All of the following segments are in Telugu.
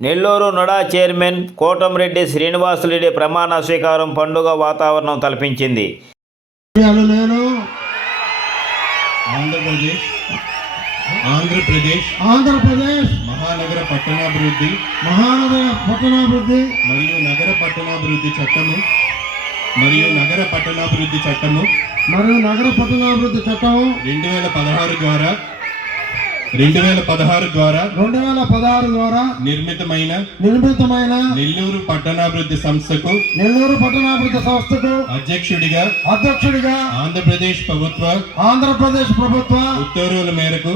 నెల్లూరు నడా చైర్మన్ కోటంరెడ్డి శ్రీనివాసరెడ్డి ప్రమాణ స్వీకారం పండుగ వాతావరణం తలపించింది. నేను ఆంధ్రప్రదేశ్ ఆంధ్రప్రదేశ్ ఆంధ్రప్రదేశ్. మహానగర పట్టణాభివృద్ధి మహానగర పట్టణాభివృద్ధి మరియు నగర పట్టణాభివృద్ధి చట్టము మరియు నగర పట్టణాభివృద్ధి చట్టము మరియు నగర పట్టణాభివృద్ధి చట్టం రెండు వేల పదహారు ద్వారా రెండు వేల పదహారు ద్వారా రెండు వేల పదహారు ద్వారా నిర్మితమైన నిర్మితమైన నెల్లూరు పట్టణాభివృద్ధి సంస్థకు నెల్లూరు పట్టణాభివృద్ధి సంస్థకు అధ్యక్షుడిగా అధ్యక్షుడిగా ఆంధ్రప్రదేశ్ ప్రభుత్వ ఆంధ్రప్రదేశ్ ప్రభుత్వ ఉత్తర్వుల మేరకు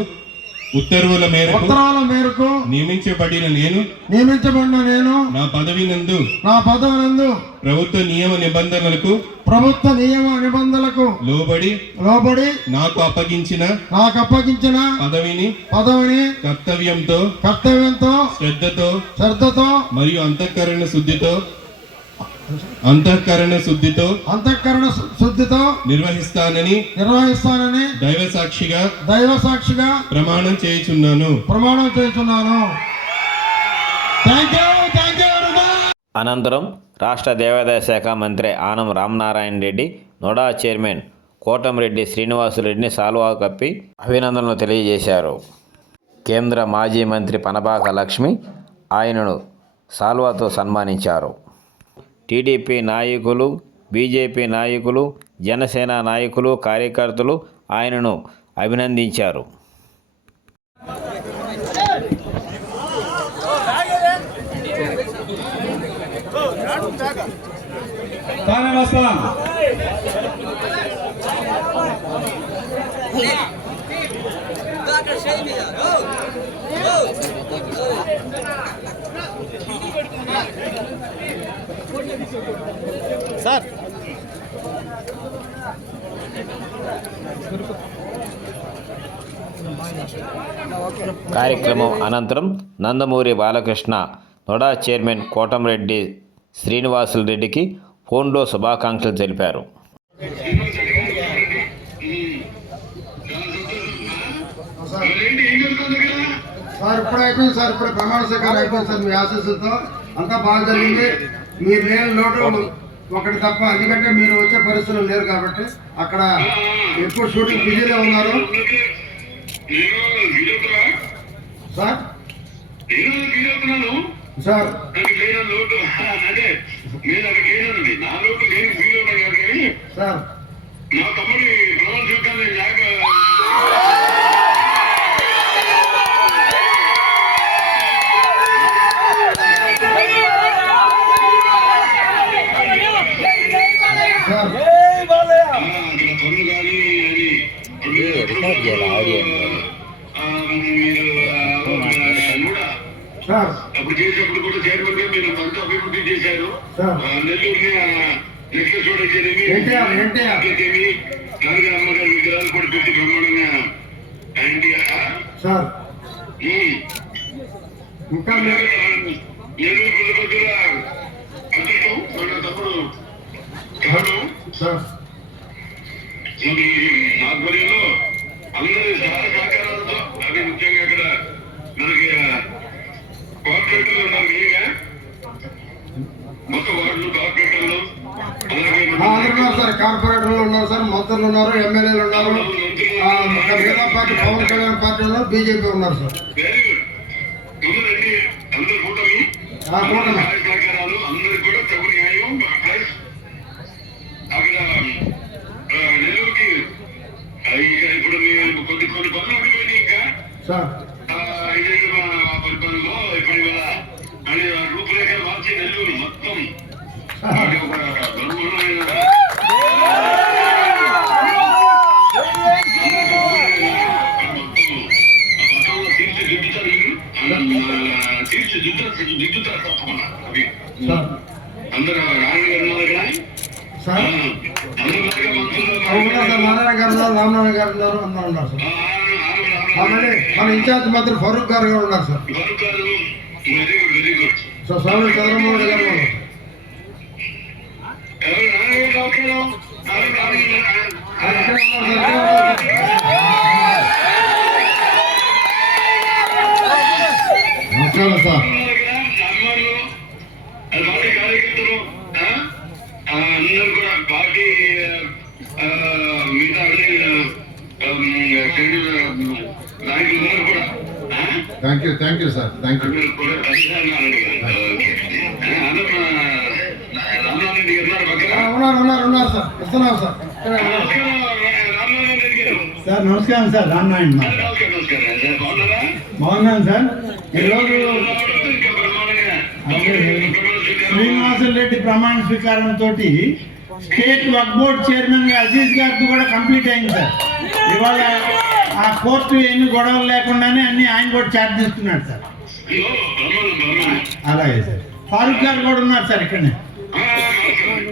ఉత్తర్వుల మేరకు ఉత్తరాల మేరకు నియమించబడిన నేను నియమించబడిన నేను నా పదవి నందు నా పదవినందు ప్రభుత్వ నియమ నిబంధనలకు ప్రభుత్వ నియమ నిబంధనలకు లోబడి లోబడి నాకు అప్పగించిన నాకు అప్పగించిన పదవిని పదవిని కర్తవ్యంతో కర్తవ్యంతో శ్రద్ధతో శ్రద్ధతో మరియు అంతఃకరణ శుద్ధితో అంతఃకరణ శుద్ధితో అంతఃకరణ శుద్ధితో నిర్వహిస్తానని నిర్వహిస్తానని దైవ సాక్షిగా దైవ సాక్షిగా ప్రమాణం చేయుచున్నాను. ప్రమాణం యూ అనంతరం రాష్ట్ర దేవాదాయ శాఖ మంత్రి ఆనం రామనారాయణ రెడ్డి నోడా చైర్మన్ కోటంరెడ్డి శ్రీనివాసరెడ్డిని సాల్వా కప్పి అభినందనలు తెలియజేశారు. కేంద్ర మాజీ మంత్రి పనబాక లక్ష్మి ఆయనను సాల్వాతో సన్మానించారు. టీడీపీ నాయకులు బీజేపీ నాయకులు జనసేన నాయకులు కార్యకర్తలు ఆయనను అభినందించారు. కార్యక్రమం అనంతరం నందమూరి బాలకృష్ణ నొడా చైర్మన్ కోటంరెడ్డి శ్రీనివాసులు రెడ్డికి ఫోన్లో శుభాకాంక్షలు తెలిపారు. సార్ ఇప్పుడు అయిపోయింది సార్ ఇప్పుడు ప్రమాణ స్వీకారం అయిపోయింది సార్ మీ ఆశీస్సులతో. అంతా బాగా జరిగింది. మీరు లేని లోటు ఒకటి తప్ప ఎందుకంటే మీరు వచ్చే పరిస్థితులు లేరు కాబట్టి అక్కడ ఎక్కువ షూటింగ్ బిజీలో ఉన్నారు. సార్? సార్. నా తమ్ముడి ప్రమాణ చూద్దాన్ని లేక సార్ ఆ, అక్కడ పనులు కానీ అది ఆ, మీరు ఆ, కూడా సార్ అప్పుడు చేసినప్పుడు కూడా చైర్మన్గా మీరు మంచి అభివృద్ధి చేశారు నెల్లూరుని నెక్స్ట్ చూడొచ్చేది ఎన్టీఆర్ ఎన్టీఆర్ కనుక అమ్మగారి విగ్రహాలు కూడా పెట్టి బ్రహ్మాండంగా. ఇంకా మీరు నేను సార్. ఆధ్వర్యంలో అందరి సహాయ సహకారాలతో అది ముఖ్యంగా ఇక్కడ మనకి కార్పొరేటర్లు ఉన్నారు మీగా మొత్తం వార్డులు కార్పొరేటర్లు ఉన్నారు సార్ కార్పొరేటర్లు ఉన్నారు సార్ మంత్రులు ఉన్నారు ఎమ్మెల్యేలు ఉన్నారు. మిగతా పార్టీ పవన్ కళ్యాణ్ పార్టీ ఉన్నారు బీజేపీ ఉన్నారు సార్. Very good. ముందురండి అందరు కూటమి ఆ, కూటమి. సార్ నారాయణ గారు ఉన్నారు రామనారాయణ గారు ఉన్నారు అందరూ ఉన్నారు సార్ మన ఇన్ఛార్జ్ మంత్రి ఫరూక్ గారు కూడా ఉన్నారు సార్ సో స్వామి చంద్రమోహన్ గారు ఉన్నారు నమస్కారం thank you thank you sir thank you అందరూ ఉన్నారు ఉన్నారు ఉన్నారు సార్ ఇస్తున్నాం సార్. సార్ నమస్కారం సార్ రామనారాయణ బాగున్నాను సార్. ఈరోజు శ్రీనివాసులు రెడ్డి ప్రమాణ స్వీకారంతో స్టేట్ వర్క్ బోర్డ్ చైర్మన్గా అజీజ్ గారికి కూడా కంప్లీట్ అయింది సార్. ఇవాళ ఆ కోర్టు ఎన్ని గొడవలు లేకుండానే అన్ని ఆయన కూడా ఛార్జ్ తీసుకున్నాడు సార్. అలాగే సార్. ఫారూక్ గారు కూడా ఉన్నారు సార్ ఇక్కడనే.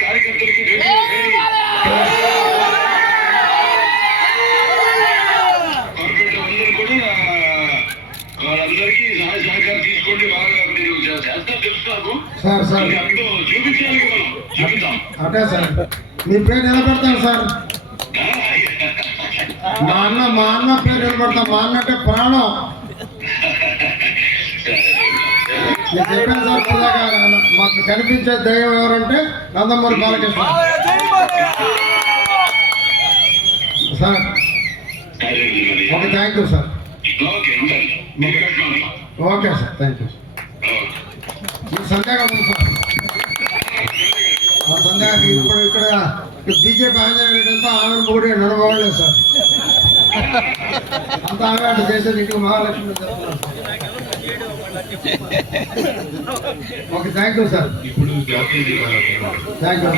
కార్యకర్తలకి వాళ్ళందరికీ సహాయ సహకారం తీసుకోండి బాగా మీరు చేస్తారు తెలుసు నాకు సార్ సార్. ఇంకా అందులో చూపించాలి మనం చూపిద్దాం అటే సార్. మీ పేరు నిలబెడతాను సార్? మా అన్న మా అన్న పేరు నిలబెడతాం మా అన్న అంటే ప్రాణం. సార్ మాకు కనిపించే దైవం ఎవరంటే Nandamuri Balakrishna. Sir okay thank you sir. Okay sir thank you ఈ సంధ్యాగా ఉంది సార్. ఆ ఇప్పుడు ఇక్కడ బీజేపీ ఆంజనేయ రెడ్డి అంతా ఆమె కూడా నడవలేదు సార్. అంతా ఆమె అంటే చేసేది ఇంటికి Mahalakshmi okay thank you sir ఇప్పుడు థ్యాంక్ యూ